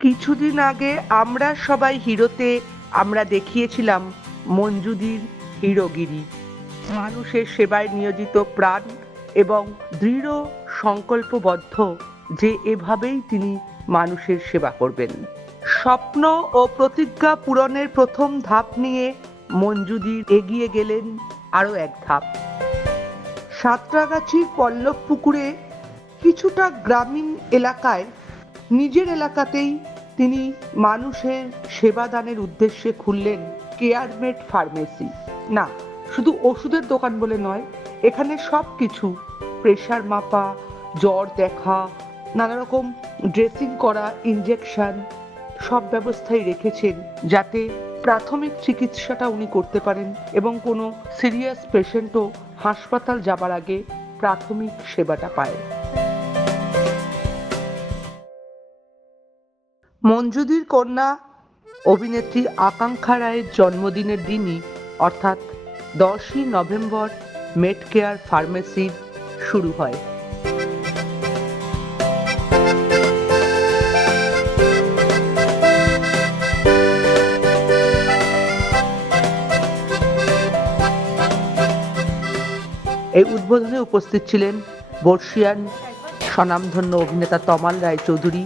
কিছুদিন আগে আমরা সবাই হিরোতে আমরা দেখিয়েছিলাম মঞ্জুদির হিরোগিরি, মানুষের সেবায় নিয়োজিত প্রাণ এবং দৃঢ় সংকল্পবদ্ধ যে এভাবেই তিনি মানুষের সেবা করবেন। স্বপ্ন ও প্রতিজ্ঞা পূরণের প্রথম ধাপ নিয়ে মঞ্জুদি এগিয়ে গেলেন আরও এক ধাপ। সাঁতরাগাছির পল্লবপুকুরে কিছুটা গ্রামীণ এলাকায় নিজের এলাকাতেই তিনি মানুষের সেবাদানের উদ্দেশ্যে খুললেন কেয়ারমেড ফার্মেসি। না, শুধু ওষুধের দোকান বলে নয়, এখানে সব কিছু, প্রেশার মাপা, জ্বর দেখা, নানা রকম ড্রেসিং করা, ইনজেকশন, সব ব্যবস্থাই রেখেছেন যাতে প্রাথমিক চিকিৎসাটা উনি করতে পারেন এবং কোনো সিরিয়াস পেশেন্টও হাসপাতাল যাবার আগে প্রাথমিক সেবাটা পায়। মঞ্জুদির কন্যা অভিনেত্রী আকাঙ্ক্ষা রায়ের জন্মদিনের দিনই অর্থাৎ 10ই নভেম্বর মেডকেয়ার ফার্মেসির শুরু হয়। এই উদ্বোধনে উপস্থিত ছিলেন বর্ষিয়ান স্বনামধন্য অভিনেতা তমাল রায়চৌধুরী,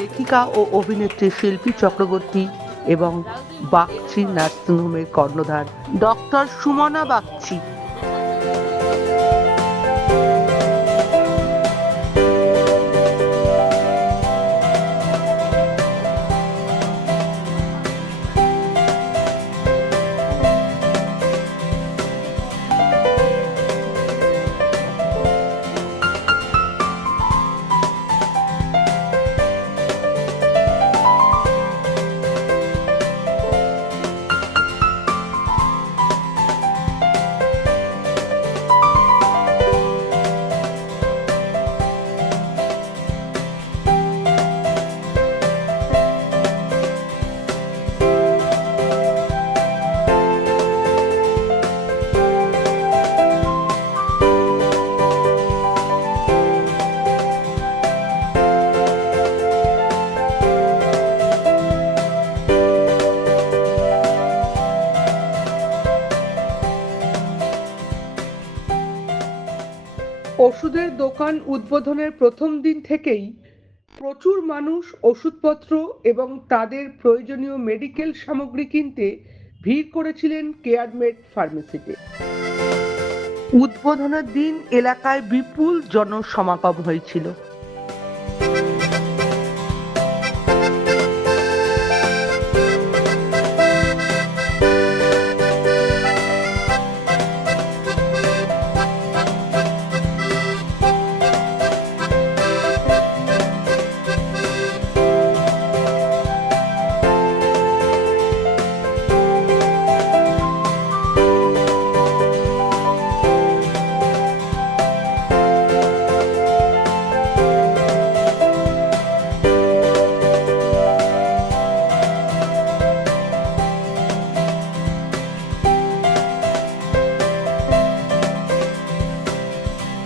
লেখিকা ও অভিনেত্রী শিল্পী চক্রবর্তী এবং বাগচি নার্সিংহোমের কর্ণধার ডক্টর সুমনা বাগচি। ওষুধের দোকান উদ্বোধনের প্রথম দিন থেকেই প্রচুর মানুষ ওষুধপত্র এবং তাদের প্রয়োজনীয় মেডিকেল সামগ্রী কিনতে ভিড় করেছিলেন কেয়ারমেড ফার্মেসিতে। উদ্বোধনের দিন এলাকায় বিপুল জনসমাগম হয়েছিল।